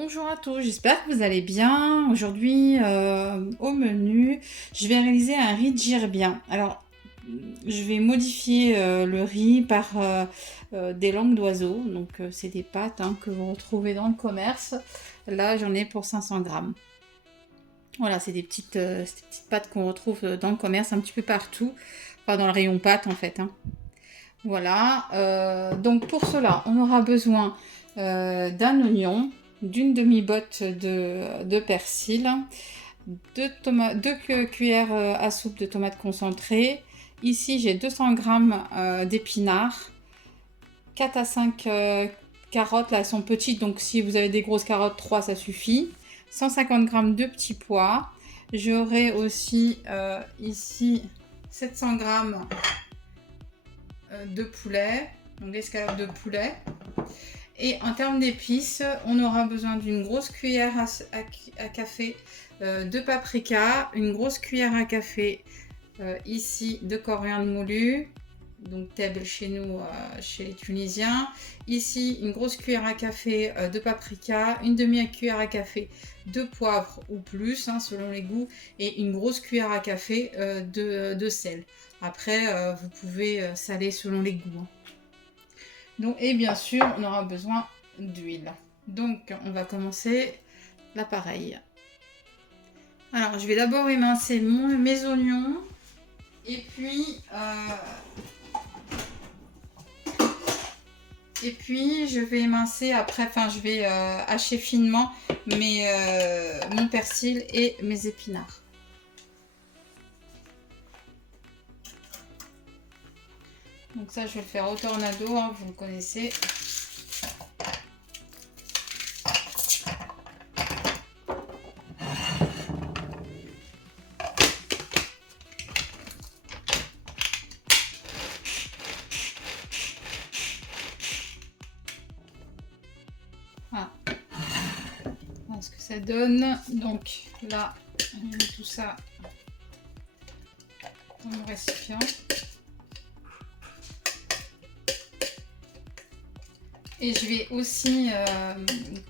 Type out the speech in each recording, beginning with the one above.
Bonjour à tous, j'espère que vous allez bien. Aujourd'hui, au menu, je vais réaliser un riz de gerbien. Alors, je vais modifier le riz par des langues d'oiseaux. Donc, c'est des pâtes que vous retrouvez dans le commerce. Là, j'en ai pour 500 grammes. Voilà, c'est ces petites pâtes qu'on retrouve dans le commerce un petit peu partout. Enfin, dans le rayon pâtes en fait. Voilà, donc pour cela, on aura besoin d'un oignon, d'une demi-botte de persil, deux cuillères à soupe de tomates concentrées. Ici, j'ai 200 grammes d'épinards, 4 à 5 carottes, là elles sont petites, donc si vous avez des grosses carottes, 3 ça suffit. 150 grammes de petits pois. J'aurai aussi ici 700 grammes de poulet, donc l'escalope de poulet. Et en termes d'épices, on aura besoin d'une grosse cuillère à café de paprika, une grosse cuillère à café ici de coriandre moulu, donc table chez nous, chez les Tunisiens. Ici, une grosse cuillère à café de paprika, une demi-cuillère à café de poivre ou plus, selon les goûts, et une grosse cuillère à café de sel. Après, vous pouvez saler selon les goûts. Donc, et bien sûr, on aura besoin d'huile. Donc, on va commencer l'appareil. Alors, je vais d'abord émincer mes oignons. Et puis, je vais émincer après, enfin, je vais hacher finement mon persil et mes épinards. Donc ça, je vais le faire au tornado, vous le connaissez. Voilà. Voilà ce que ça donne. Donc là, je mets tout ça dans mon récipient. Et je vais aussi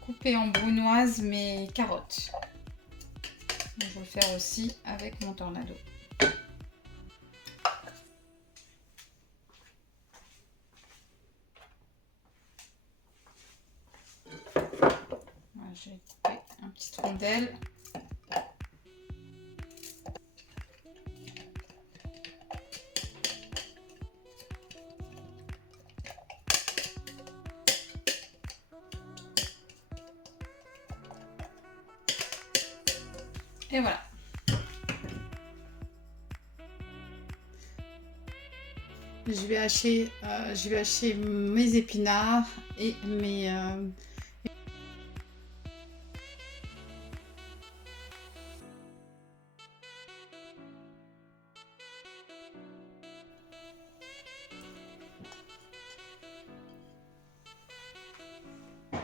couper en brunoise mes carottes. Donc, je vais le faire aussi avec mon tornado. Voilà, j'ai coupé un petit rondelle. Et voilà. Je vais hacher mes épinards et mes...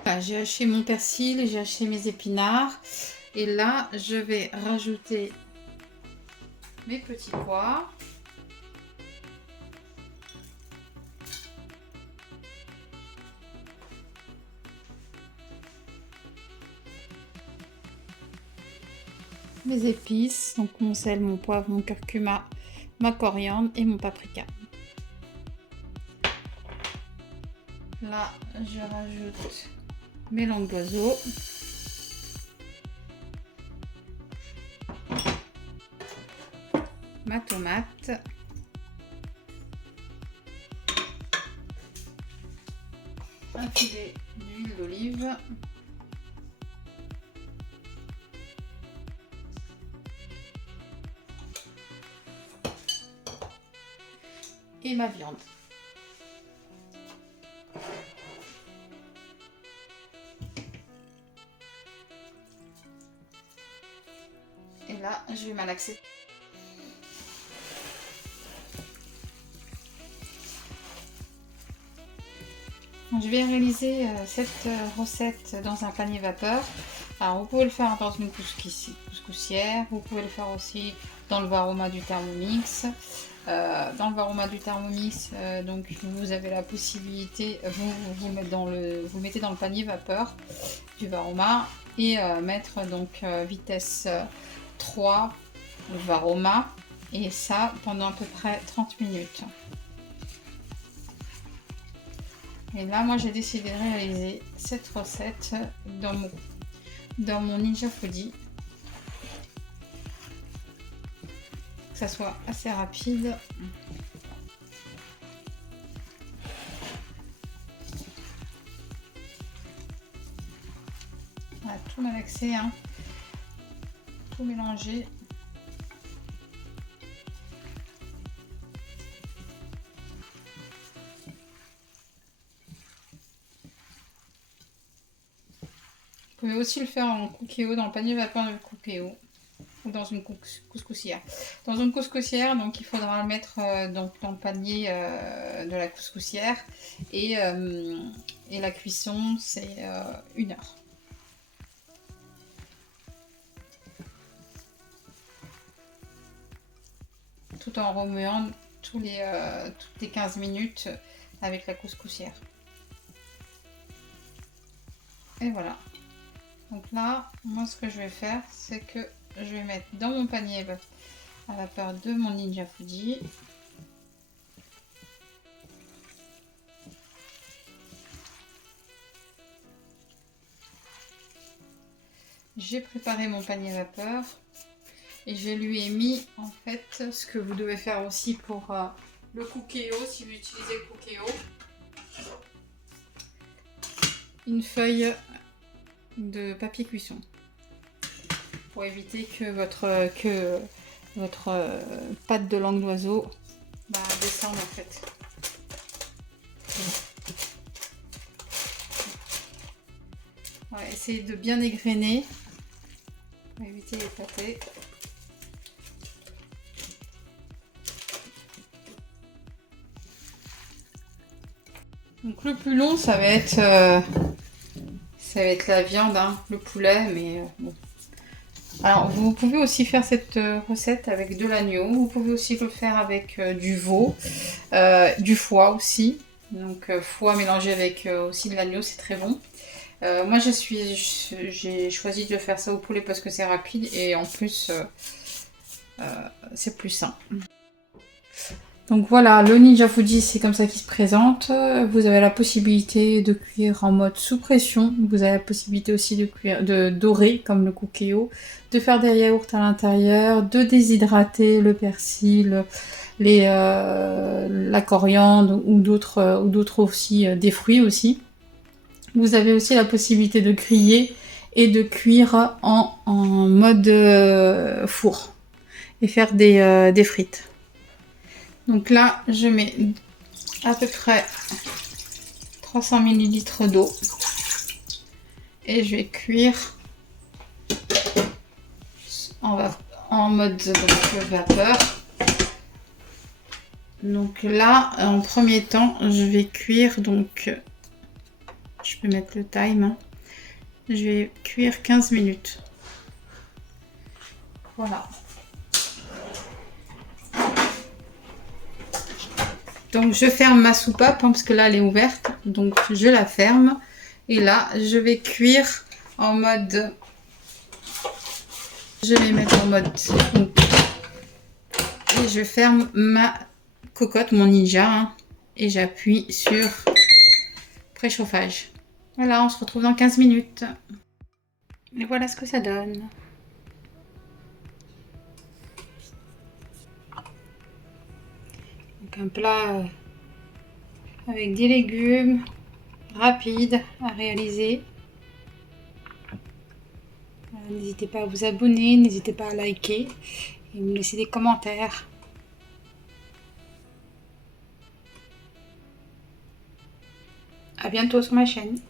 Voilà, j'ai haché mon persil, j'ai haché mes épinards. Et là, je vais rajouter mes petits pois. Mes épices, donc mon sel, mon poivre, mon curcuma, ma coriandre et mon paprika. Là, je rajoute mes langues d'oiseau. Ma tomate. Un filet d'huile d'olive. Et ma viande. Et là, je vais malaxer. Je vais réaliser cette recette dans un panier vapeur. Alors vous pouvez le faire dans une couscoussière, vous pouvez le faire aussi dans le Varoma du Thermomix. Dans le Varoma du Thermomix, donc vous avez la possibilité, vous le mettez dans le panier vapeur du Varoma et mettre donc vitesse 3 Varoma, et ça pendant à peu près 30 minutes. Et là, moi, j'ai décidé de réaliser cette recette dans mon Ninja Foodi. Que ça soit assez rapide. On va tout malaxer, hein. Tout mélanger. Vous pouvez aussi le faire en cookéo, dans le panier vapeur de cookéo, ou dans une couscoussière. Dans une couscoussière, donc il faudra le mettre donc, dans le panier de la couscoussière, et la cuisson c'est 1 heure. Tout en remuant toutes les 15 minutes avec la couscoussière. Et voilà. Donc là, moi ce que je vais faire, c'est que je vais mettre dans mon panier à vapeur de mon Ninja Foodi. J'ai préparé mon panier à vapeur et je lui ai mis en fait ce que vous devez faire aussi pour le cookéo, si vous utilisez le cookéo, une feuille de papier cuisson pour éviter que votre pâte de langue d'oiseau descende en fait. Ouais, essayez de bien égrener pour éviter les pâtés. Donc le plus long, ça va être la viande, hein, le poulet, mais bon. Alors vous pouvez aussi faire cette recette avec de l'agneau, vous pouvez aussi le faire avec du veau, du foie aussi. Donc foie mélangé avec aussi de l'agneau, c'est très bon. Moi j'ai choisi de faire ça au poulet parce que c'est rapide et en plus c'est plus sain. Donc voilà, le Ninja Foodi, c'est comme ça qu'il se présente. Vous avez la possibilité de cuire en mode sous pression. Vous avez la possibilité aussi de dorer comme le cookéo, de faire des yaourts à l'intérieur, de déshydrater le persil, la coriandre ou d'autres aussi, des fruits aussi. Vous avez aussi la possibilité de griller et de cuire en mode four et faire des frites. Donc là, je mets à peu près 300 ml d'eau et je vais cuire en mode vapeur. Donc là, en premier temps, je vais cuire, donc je peux mettre le time, hein. Je vais cuire 15 minutes. Voilà. Donc je ferme ma soupape, hein, parce que là elle est ouverte, donc je la ferme. Et là je vais cuire en mode... Je vais mettre en mode... Et je ferme ma cocotte, mon Ninja, hein, et j'appuie sur préchauffage. Voilà, on se retrouve dans 15 minutes. Et voilà ce que ça donne. Donc un plat avec des légumes, rapide à réaliser. N'hésitez pas à vous abonner, n'hésitez pas à liker et me laisser des commentaires. À bientôt sur ma chaîne.